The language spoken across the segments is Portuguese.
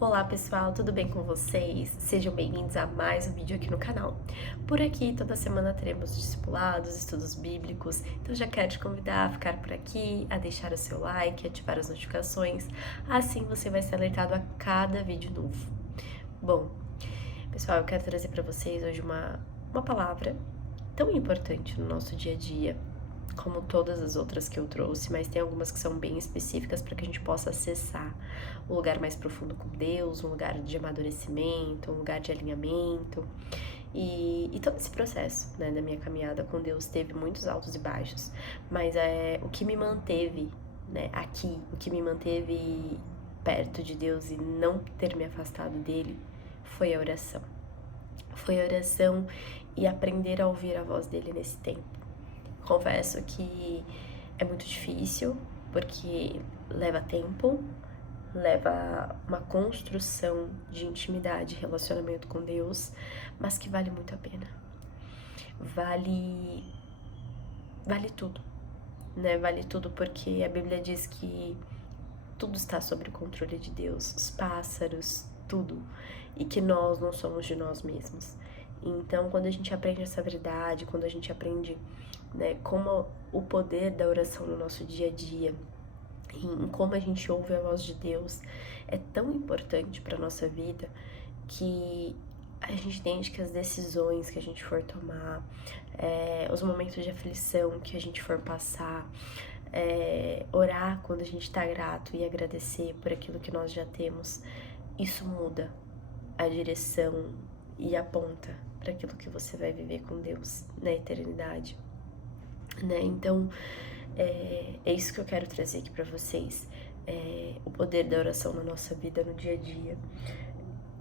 Olá pessoal, tudo bem com vocês? Sejam bem-vindos a mais um vídeo aqui no canal. Por aqui, toda semana teremos discipulados, estudos bíblicos, então já quero te convidar a ficar por aqui, a deixar o seu like, ativar as notificações, assim você vai ser alertado a cada vídeo novo. Bom, pessoal, eu quero trazer para vocês hoje uma palavra tão importante no nosso dia a dia, como todas as outras que eu trouxe, mas tem algumas que são bem específicas para que a gente possa acessar um lugar mais profundo com Deus, um lugar de amadurecimento, um lugar de alinhamento. E todo esse processo, né, da minha caminhada com Deus teve muitos altos e baixos, mas o que me manteve, né, aqui, o que me manteve perto de Deus e não ter me afastado dele foi a oração. Foi a oração e aprender a ouvir a voz dele nesse tempo. Confesso que é muito difícil, porque leva tempo, leva uma construção de intimidade, relacionamento com Deus, mas que vale muito a pena. Vale tudo, né? Vale tudo porque a Bíblia diz que tudo está sob o controle de Deus, os pássaros, tudo, e que nós não somos de nós mesmos. Então, quando a gente aprende essa verdade, quando a gente aprende, né, como o poder da oração no nosso dia a dia, em como a gente ouve a voz de Deus, é tão importante para nossa vida que a gente entende que as decisões que a gente for tomar, os momentos de aflição que a gente for passar, orar quando a gente tá grato e agradecer por aquilo que nós já temos, isso muda a direção e aponta para aquilo que você vai viver com Deus na eternidade, né? Então, é isso que eu quero trazer aqui para vocês, o poder da oração na nossa vida, no dia a dia,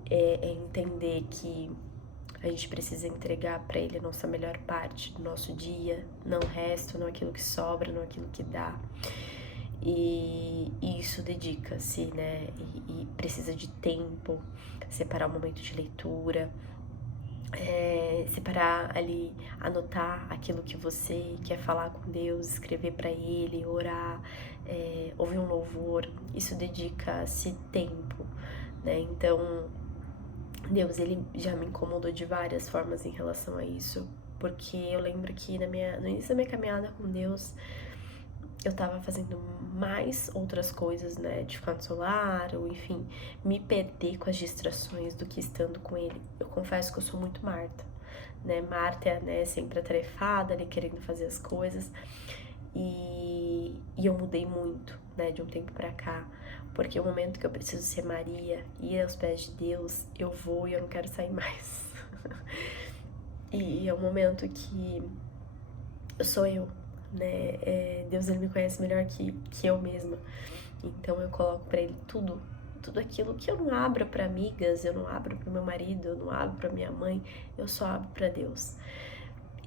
é entender que a gente precisa entregar para Ele a nossa melhor parte do nosso dia, não o resto, não aquilo que sobra, não aquilo que dá. E isso dedica-se, né? E precisa de tempo, separar um momento de leitura, separar ali, anotar aquilo que você quer falar com Deus, escrever para Ele, orar, ouvir um louvor. Isso dedica-se tempo, né? Então, Deus, ele já me incomodou de várias formas em relação a isso, porque eu lembro que no início da minha caminhada com Deus, eu tava fazendo mais outras coisas, né, de ficar no celular, ou enfim, me perder com as distrações do que estando com ele. Eu confesso que eu sou muito Marta, né, Marta é, né, sempre atarefada, ali querendo fazer as coisas, e eu mudei muito, né, de um tempo pra cá, porque o momento que eu preciso ser Maria, ir aos pés de Deus, eu vou e eu não quero sair mais. E é um momento que sou eu, né? Deus, ele me conhece melhor que eu mesma. Então eu coloco pra ele tudo aquilo que eu não abro pra amigas, eu não abro pro meu marido, eu não abro pra minha mãe, eu só abro pra Deus.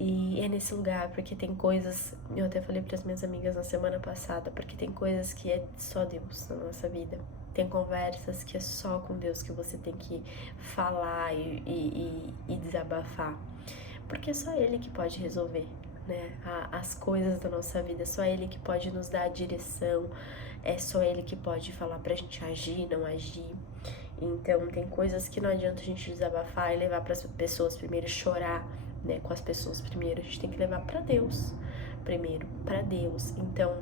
E é nesse lugar, porque tem coisas, eu até falei para as minhas amigas na semana passada, porque tem coisas que é só Deus na nossa vida. Tem conversas que é só com Deus que você tem que falar e desabafar. Porque é só Ele que pode resolver, né? As coisas da nossa vida, é só Ele que pode nos dar a direção, é só Ele que pode falar pra gente agir, não agir. Então, tem coisas que não adianta a gente desabafar e levar para as pessoas primeiro, chorar, né, com as pessoas primeiro. A gente tem que levar para Deus primeiro, para Deus. Então,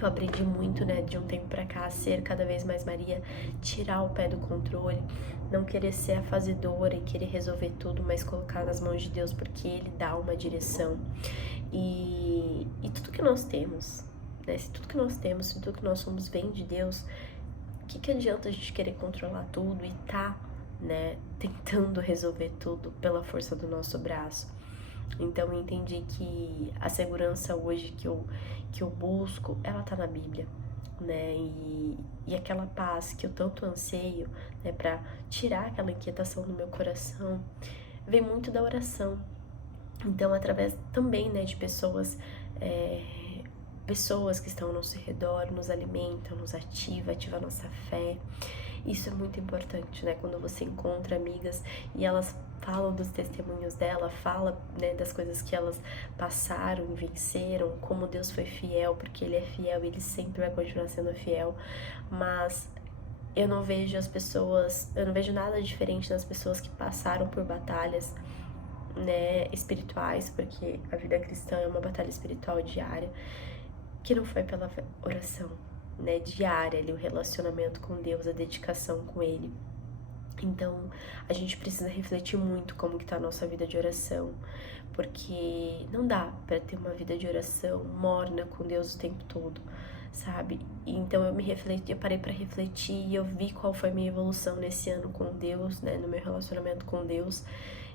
eu aprendi muito, né, de um tempo pra cá, a ser cada vez mais Maria, tirar o pé do controle, não querer ser a fazedora e querer resolver tudo, mas colocar nas mãos de Deus, porque Ele dá uma direção. E tudo que nós temos, né, se tudo que nós temos, se tudo que nós somos vem de Deus, o que adianta a gente querer controlar tudo e tá, né, tentando resolver tudo pela força do nosso braço? Então eu entendi que a segurança hoje que eu busco, ela tá na Bíblia, né? E aquela paz que eu tanto anseio, né, pra tirar aquela inquietação do meu coração, vem muito da oração. Então, através também, né, de pessoas que estão ao nosso redor, nos alimentam, nos ativa a nossa fé. Isso é muito importante, né? Quando você encontra amigas e elas falam dos testemunhos dela, fala, né, das coisas que elas passaram e venceram, como Deus foi fiel, porque Ele é fiel e Ele sempre vai continuar sendo fiel. Mas eu não vejo as pessoas, eu não vejo nada diferente nas pessoas que passaram por batalhas, né, espirituais, porque a vida cristã é uma batalha espiritual diária, que não foi pela oração, né, diária, ali, o relacionamento com Deus, a dedicação com Ele. Então, a gente precisa refletir muito como que tá a nossa vida de oração, porque não dá para ter uma vida de oração morna com Deus o tempo todo, sabe? Então eu parei para refletir e eu vi qual foi a minha evolução nesse ano com Deus, né, no meu relacionamento com Deus.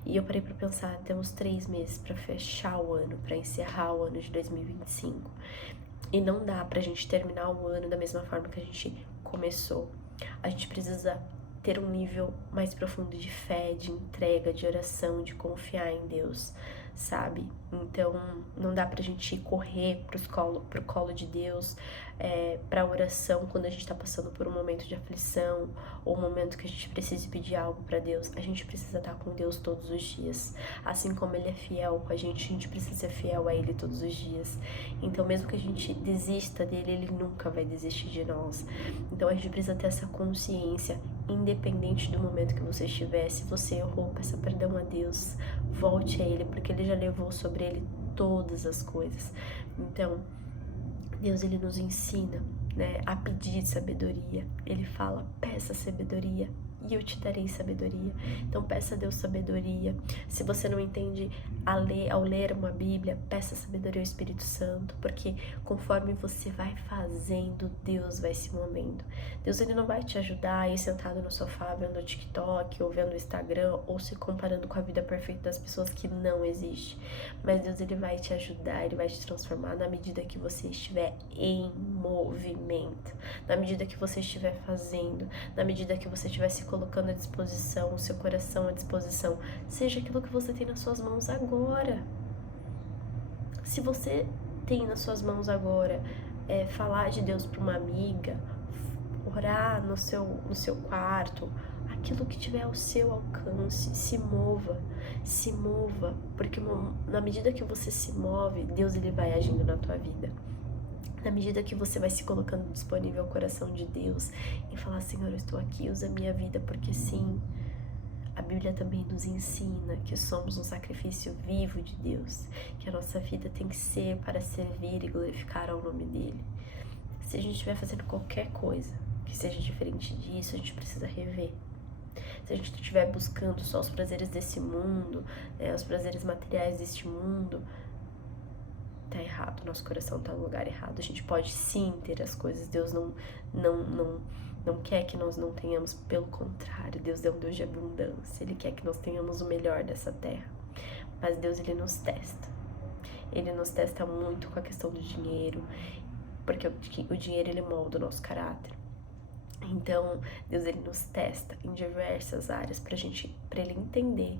E eu parei para pensar, temos 3 meses para fechar o ano, para encerrar o ano de 2025. E não dá pra gente terminar o ano da mesma forma que a gente começou. A gente precisa ter um nível mais profundo de fé, de entrega, de oração, de confiar em Deus, sabe? Então, não dá pra gente correr pro colo de Deus, pra oração quando a gente tá passando por um momento de aflição, ou um momento que a gente precisa pedir algo pra Deus. A gente precisa estar com Deus todos os dias. Assim como Ele é fiel com a gente precisa ser fiel a Ele todos os dias. Então, mesmo que a gente desista dele, Ele nunca vai desistir de nós. Então, a gente precisa ter essa consciência, independente do momento que você estiver. Se você errou, peça perdão a Deus, volte a Ele, porque Ele já levou sobre Ele todas as coisas. Então, Deus, Ele nos ensina, né, a pedir sabedoria. Ele fala, peça sabedoria e eu te darei sabedoria. Então peça a Deus sabedoria. Se você não entende ao ler uma Bíblia, peça sabedoria ao Espírito Santo, porque conforme você vai fazendo, Deus vai se movendo. Deus, Ele não vai te ajudar aí sentado no sofá vendo o TikTok ou vendo o Instagram ou se comparando com a vida perfeita das pessoas que não existe. Mas Deus, Ele vai te ajudar, Ele vai te transformar na medida que você estiver em movimento, na medida que você estiver fazendo, na medida que você estiver se colocando à disposição, o seu coração à disposição, seja aquilo que você tem nas suas mãos agora. Se você tem nas suas mãos agora falar de Deus para uma amiga, orar no seu quarto, aquilo que tiver ao seu alcance, se mova, porque na medida que você se move, Deus, Ele vai agindo na tua vida. Na medida que você vai se colocando disponível ao coração de Deus e falar, Senhor, eu estou aqui, usa a minha vida, porque sim, a Bíblia também nos ensina que somos um sacrifício vivo de Deus, que a nossa vida tem que ser para servir e glorificar ao nome dEle. Se a gente estiver fazendo qualquer coisa que seja diferente disso, a gente precisa rever. Se a gente estiver buscando só os prazeres desse mundo, os prazeres materiais deste mundo, tá errado, nosso coração tá no lugar errado. A gente pode sim ter as coisas, Deus não quer que nós não tenhamos, pelo contrário, Deus é um Deus de abundância, Ele quer que nós tenhamos o melhor dessa terra. Mas Deus, Ele nos testa muito com a questão do dinheiro, porque o dinheiro, ele molda o nosso caráter. Então, Deus, Ele nos testa em diversas áreas pra Ele entender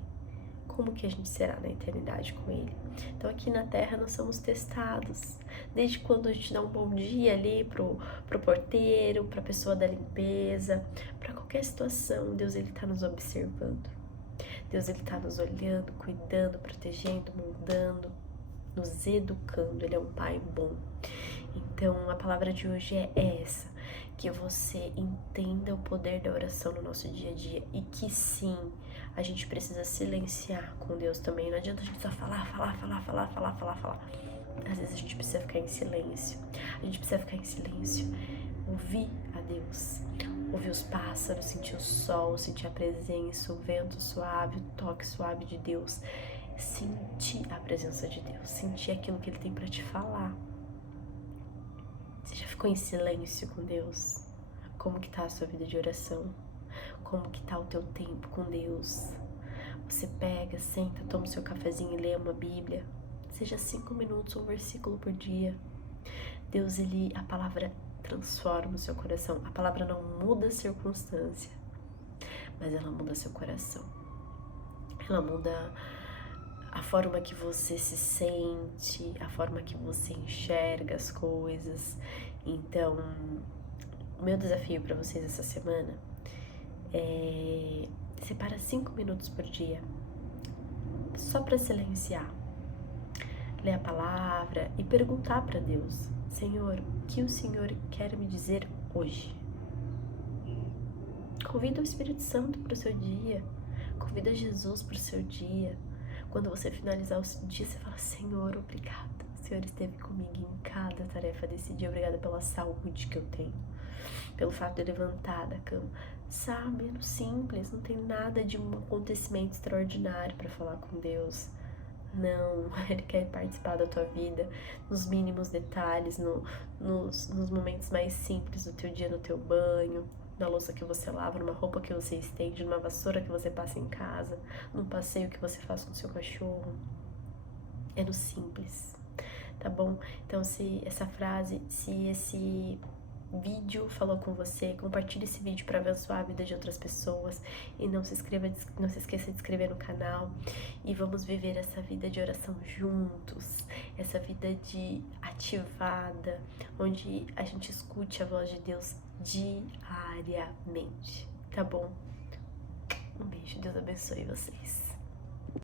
como que a gente será na eternidade com Ele. Então aqui na Terra nós somos testados. Desde quando a gente dá um bom dia ali pro porteiro, pra pessoa da limpeza, pra qualquer situação, Deus, Ele tá nos observando. Deus, Ele tá nos olhando, cuidando, protegendo, moldando, nos educando. Ele é um Pai bom. Então a palavra de hoje é essa, que você entenda o poder da oração no nosso dia a dia e que sim, a gente precisa silenciar com Deus também. Não adianta a gente só falar. Às vezes a gente precisa ficar em silêncio. Ouvir a Deus, ouvir os pássaros, sentir o sol, sentir a presença, o vento suave, o toque suave de Deus. Sentir a presença de Deus, sentir aquilo que Ele tem pra te falar. Você já ficou em silêncio com Deus? Como que tá a sua vida de oração? Como que tá o teu tempo com Deus? Você pega, senta, toma o seu cafezinho e lê uma Bíblia. Seja 5 minutos, um versículo por dia. Deus, a palavra transforma o seu coração. A palavra não muda a circunstância, mas ela muda seu coração. Ela muda a forma que você se sente, a forma que você enxerga as coisas. Então, o meu desafio para vocês essa semana é separa 5 minutos por dia, só para silenciar, ler a palavra e perguntar para Deus, Senhor, o que o Senhor quer me dizer hoje? Convida o Espírito Santo para o seu dia. Convida Jesus para o seu dia. Quando você finalizar o dia, você fala: Senhor, obrigada. O Senhor esteve comigo em cada tarefa desse dia. Obrigada pela saúde que eu tenho. Pelo fato de levantar da cama. Sabe, é no simples. Não tem nada de um acontecimento extraordinário para falar com Deus. Não, Ele quer participar da tua vida, nos mínimos detalhes, nos momentos mais simples do teu dia, no teu banho, na louça que você lava, numa roupa que você estende, numa vassoura que você passa em casa, num passeio que você faz com o seu cachorro. É no simples, tá bom? Então, se esse vídeo falou com você, compartilhe esse vídeo para abençoar a vida de outras pessoas e não se esqueça de inscrever no canal e vamos viver essa vida de oração juntos, essa vida de ativada, onde a gente escute a voz de Deus diariamente, tá bom? Um beijo, Deus abençoe vocês.